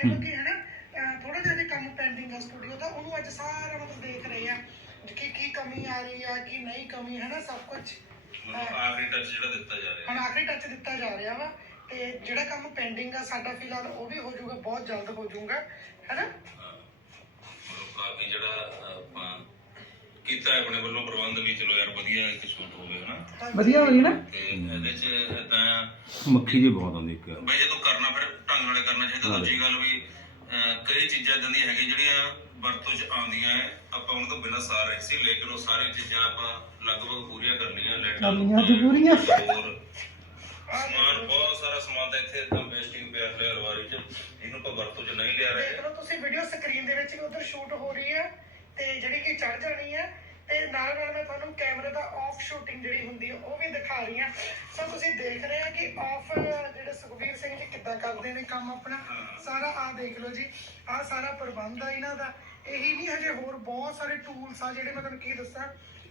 ਕਹਿ ਲਓ ਕਿ ਹਨਾ ਥੋੜਾ ਜਿਹਾ ਜੇ ਕੰਮ ਪੈਂਡਿੰਗ ਆ ਸਟੂਡੀਓ ਦਾ ਉਹਨੂੰ ਅੱਜ ਸਾਰਾ ਮਤਲਬ ਦੇਖ ਰਹੇ ਆ ਕਿ ਕੀ ਕਮੀ ਆ ਰਹੀ ਆ ਕੀ ਨਹੀਂ ਕਮੀ ਹੈ ਨਾ ਸਭ ਕੁਝ ਮਤਲਬ ਆਖਰੀ ਟੱਚ ਜਿਹੜਾ ਦਿੱਤਾ ਜਾ ਰਿਹਾ। ਹੁਣ ਆਖਰੀ ਟੱਚ ਦਿੱਤਾ ਜਾ ਰਿਹਾ ਵਾ ਤੇ ਜਿਹੜਾ ਕੰਮ ਪੈਂਡਿੰਗ ਆ ਸਾਡਾ ਫਿਲਹਾਲ ਉਹ ਵੀ ਹੋ ਜਾਊਗਾ ਬਹੁਤ ਜਲਦ ਹੋ ਜਾਊਗਾ ਹੈਨਾ ਹਾਂ। ਮਤਲਬ ਕਾਫੀ ਜਿਹੜਾ ਅਹ, ਆਪਾਂ ਕੀਤਾ ਹੈ ਆਪਣੇ ਵੱਲੋਂ ਪ੍ਰਬੰਧ ਵੀ ਚਲੋ ਯਾਰ ਵਧੀਆ ਇੱਕ ਸ਼ੂਟ ਹੋਵੇ ਹਨਾ ਵਧੀਆ ਹੋਈ ਨਾ? ਤੇ ਇਹਦੇ ਚ ਇਦਾਂ ਮੱਖੀ ਜੀ ਬਹੁਤ ਆਉਂਦੀ ਇੱਕ। ਬਈ ਜਦੋਂ ਕਰਨਾ ਫਿਰ ਚਾਹੀਦਾ ਦੂਜੀ ਗੱਲ ਵੀ ਅਹ, ਕਈ ਚੀਜ਼ਾਂ ਇਦਾਂ ਦੀਆਂ ਹੈਗੀਆਂ ਜਿਹੜੀਆਂ ਵਰਤੋਂ ਚ ਆਉਂਦੀਆਂ ਹੈ। ਆਪਾਂ ਉਹਨਾਂ ਤੋਂ ਬਿਨਾਂ ਸਾਰ ਰਹੇ ਸੀ ਲੇਕਿਨ ਉਹ ਸਾਰੀਆਂ ਚੀਜ਼ਾਂ ਆਪਾਂ ਲਗਭਗ ਪੂਰੀਆਂ ਕਰਨੀਆਂ ਲੈਟਰ ਕਰਨੀਆਂ ਤੇ ਪੂਰੀਆਂ। ਸਮਾਨ ਬਹੁਤ ਸਾਰਾ ਸਮਾਨ ਤਾਂ ਇੱਥੇ ਇਦਾਂ ਵੇਸਟਿੰਗ ਪਿਆ ਹੋਇਆ ਅਲਵਾਰੀ ਚ। ਇਹਨੂੰ ਆਪਾਂ ਵਰਤੋਂ ਚ ਨਹੀਂ ਲਿਆ ਰਹੇ। ਦੇਖ ਲਓ ਤੁਸੀਂ ਵੀਡੀਓ ਸਕਰੀਨ ਦੇ ਵਿੱਚ ਵੀ ਉਧਰ ਸ਼ੂਟ ਹੋ ਰਹੀ ਹੈ ਤੇ ਜਿਹੜੀ ਕਿ ਚੜ ਜਾਣੀ ਹੈ ਤੇ ਨਾਲ ਨਾਲ ਮੈਂ ਤੁਹਾਨੂੰ ਕੈਮਰੇ ਦਾ ਆਫ ਸ਼ੂਟਿੰਗ ਜਿਹੜੀ ਹੁੰਦੀ ਹੈ ਉਹ ਵੀ ਦਿਖਾ ਰਹੀ ਹਾਂ ਸੋ ਤੁਸੀਂ ਦੇਖ ਰਹੇ ਹੋ ਕਿ ਆਫ ਜਿਹੜੇ ਸੁਖਬੀਰ ਸਿੰਘ ਜੀ ਕਿੱਦਾਂ ਕਰਦੇ ਨੇ ਕੰਮ ਆਪਣਾ, ਸਾਰਾ ਆ ਦੇਖ ਲਓ ਜੀ। ਆ ਸਾਰਾ ਪ੍ਰਬੰਧ ਆ ਇਹਨਾਂ ਦਾ। ਇਹੀ ਨਹੀਂ, ਹਜੇ ਹੋਰ ਬਹੁਤ ਸਾਰੇ ਟੂਲਸ ਆ ਜਿਹੜੇ ਮੈਂ ਤੁਹਾਨੂੰ ਕੀ ਦੱਸਾਂ,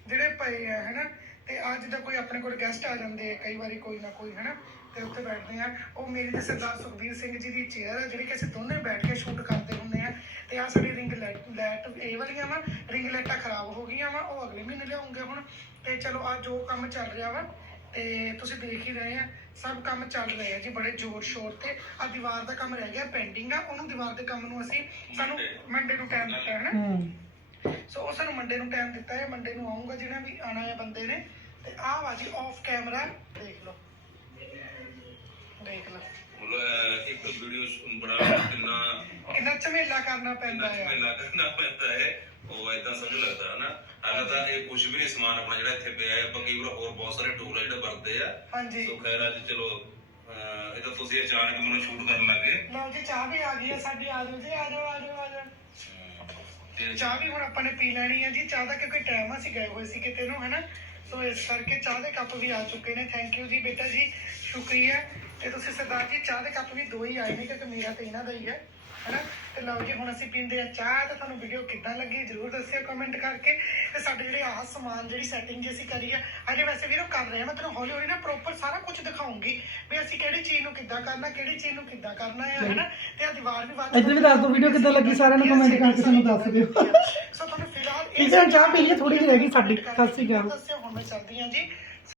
ਜਿਹੜੇ ਪਏ ਆ, ਹੈਨਾ? ਤੇ ਅੱਜ ਦਾ ਕੋਈ ਆਪਣੇ ਕੋਲ ਗੈਸਟ ਆ ਜਾਂਦੇ ਆ, ਕਈ ਵਾਰੀ ਕੋਈ ਨਾ ਕੋਈ, ਹੈਨਾ? ਤੇ ਉੱਥੇ ਬੈਠਦੇ ਆ। ਉਹ ਮੇਰੀ ਤੇ ਸਰਦਾਰ ਸੁਖਬੀਰ ਸਿੰਘ ਜੀ ਦੀ ਚੇਅਰ ਆ, ਜਿਹੜੀ ਕਿ ਅਸੀਂ ਦੋਨੇ ਬੈਠ ਕੇ ਸ਼ੂਟ ਕਰਦੇ ਹੁੰਦੇ ਆ। ਤੇ ਆ ਸਾਡੀ ਰਿੰਗ ਲਾਈਟ ਲਾਈਟ ਇਹ ਵਾਲੀਆਂ ਵਾ ਰਿੰਗ ਲਾਈਟਾਂ ਖਰਾਬ ਹੋ ਗਈਆਂ ਵਾ, ਉਹ ਅਗਲੇ ਮਹੀਨੇ ਲਿਆਉਂਗੇ ਹੁਣ। ਤੇ ਚਲੋ ਆ ਜੋ ਕੰਮ ਚੱਲ ਰਿਹਾ ਵਾ ਤੇ ਤੁਸੀਂ ਦੇਖ ਹੀ ਰਹੇ ਆ ਸਭ ਕੰਮ ਚੱਲ ਰਹੇ ਆ ਜੀ ਬੜੇ ਜ਼ੋਰ ਸ਼ੋਰ ਤੇ। ਆ ਦੀਵਾਰ ਦਾ ਕੰਮ ਰਹਿ ਗਿਆ ਪੈਂਡਿੰਗ ਆ ਉਹਨੂੰ ਦੀਵਾਰ ਦੇ ਕੰਮ ਨੂੰ ਅਸੀਂ ਸਾਨੂੰ ਮੰਡੇ ਨੂੰ ਟਾਈਮ ਦਿੱਤਾ ਹੈ ਨਾ? ਹੂੰ। ਸੋ ਉਹ ਸਾਨੂੰ ਮੰਡੇ ਨੂੰ ਟਾਈਮ ਦਿੱਤਾ ਹੈ ਮੰਡੇ ਨੂੰ ਆਉਂਗਾ ਜਿਹੜਾ ਵੀ ਆਣਾ ਹੈ ਬੰਦੇ ਨੇ। ਤੇ ਆਹ ਵਾ ਜੀ ਆਫ ਕੈਮਰਾ ਦੇਖ ਲਓ। ਦੇਖ ਲਓ। ਮਤਲਬ ਇੱਕ ਵੀਡੀਓ ਬਣਾਉਣਾ ਕਿੰਨਾ ਕਿੰਨਾ ਝਮੇਲਾ ਕਰਨਾ ਪੈਂਦਾ ਹੈ। ਝਮੇਲਾ ਕਰਨਾ ਪੈਂਦਾ ਹੈ ਉਹ ਏਦਾਂ ਸਮਝ ਲੱਗਦਾ ਹੈ ਹਾਲੇ ਤਾਂ ਇਹ ਕੁਝ ਵੀ ਨਹੀਂ ਸਮਾਨ ਆਪਣਾ ਜਿਹੜਾ ਇੱਥੇ ਪਿਆ ਹੈ। ਆਪਾਂ ਕਈ ਵਾਰ ਹੋਰ ਬਹੁਤ ਸਾਰੇ ਟੂਲ ਆ ਜਿਹੜੇ ਵਰਤਦੇ ਆ। ਹਾਂਜੀ। ਸੋ ਖੈਰ ਅੱਜ ਚਲੋ ਅਹ, ਇਹ ਤਾਂ ਤੁਸੀਂ ਅਚਾਨਕ ਮੈਨੂੰ ਸ਼ੂਟ ਕਰਨ ਲੱਗੇ। ਲਓ ਜੀ ਚਾਹ ਵੀ ਆ ਗਈ ਹੈ ਸਾਡੀ ਆ ਜਾਓ ਜੀ ਆ ਜਾਓ ਆ ਜਾਓ ਆ ਜਾਓ। ਤੇ ਚਾਹ ਵੀ ਹੁਣ ਆਪਾਂ ਨੇ ਪੀ ਲੈਣੀ ਹੈ ਜੀ। ਚਾਹ ਦਾ ਕਿਉਂਕਿ ਟਾਈਮ ਅਸੀਂ ਗਏ ਹੋਏ ਸੀ ਕਿਤੇ ਨੂੰ ਹੈਨਾ? ਸੋ ਇਸ ਕਰਕੇ ਚਾਹ ਦੇ ਕੱਪ ਵੀ ਆ ਚੁੱਕੇ ਨੇ। ਥੈਂਕ ਯੂ ਜੀ ਬੇਟਾ ਜੀ। ਸ਼ੁਕਰੀਆ। ਤੇ ਤੁਸੀਂ ਸਰਦਾਰ ਜੀ ਚਾਹ ਦੇ ਕੱਪ ਵੀ ਦੋ ਹੀ ਆਏ ਨੇ ਕਿਉਂਕਿ ਮੇਰਾ ਤੇ ਇਹਨਾਂ ਦਾ ਹੀ ਹੈ ਹੈਨਾ ਤੇ ਲਓ ਜੀ ਹੁਣ ਅਸੀਂ ਪੀਂਦੇ ਆ ਚਾਹ ਤੇ ਤੁਹਾਨੂੰ ਵੀਡੀਓ ਕਿੱਦਾਂ ਲੱਗੀ ਜਰੂਰ ਦੱਸਿਓ ਕਮੈਂਟ ਕਰਕੇ ਤੇ ਸਾਡੇ ਜਿਹੜੇ ਆਹ ਸਮਾਨ ਜਿਹੜੀ ਸੈਟਿੰਗ ਜੀ ਅਸੀਂ ਕਰੀ ਆ ਅਜੇ ਵੈਸੇ ਵੀਰੋ ਕਰ ਰਹੇ ਆ ਮੈਂ ਤੁਹਾਨੂੰ ਹੌਲੀ ਹੌਲੀ ਨਾ ਪ੍ਰੋਪਰ ਸਾਰਾ ਕੁਝ ਦਿਖਾਉਂਗੀ ਵੀ ਅਸੀਂ ਕਿਹੜੀ ਚੀਜ਼ ਨੂੰ ਕਿੱਦਾਂ ਕਰਨਾ ਕਿਹੜੀ ਚੀਜ਼ ਨੂੰ ਕਿੱਦਾਂ ਕਰਨਾ ਹੈ ਹੈਨਾ ਤੇ ਆ ਦੀਵਾਰ ਵੀ ਬਾਅਦ ਇੱਧਰ ਵੀ ਦੱਸ ਦਿਓ ਵੀਡੀਓ ਕਿੱਦਾਂ ਲੱਗੀ ਸਾਰਿਆਂ ਨੂੰ comment ਕਰਕੇ ਸਾਨੂੰ ਦੱਸ ਦਿਓ। ਸੋ ਤੁਹਾਨੂੰ ਫਿਲਹਾਲ ਤਰ੍ਹਾਂ ਚਾਹ ਪੀ ਲਈਏ, ਥੋੜ੍ਹੀ ਜਿਹੀ ਰਹਿ ਗਈ ਸਾਡੀ। ਸਤਿ ਸ਼੍ਰੀ ਅਕਾਲ। ਦੱਸਿਓ ਹੁਣ ਮੈਂ ਚੱਲਦੀ ਹਾਂ ਜੀ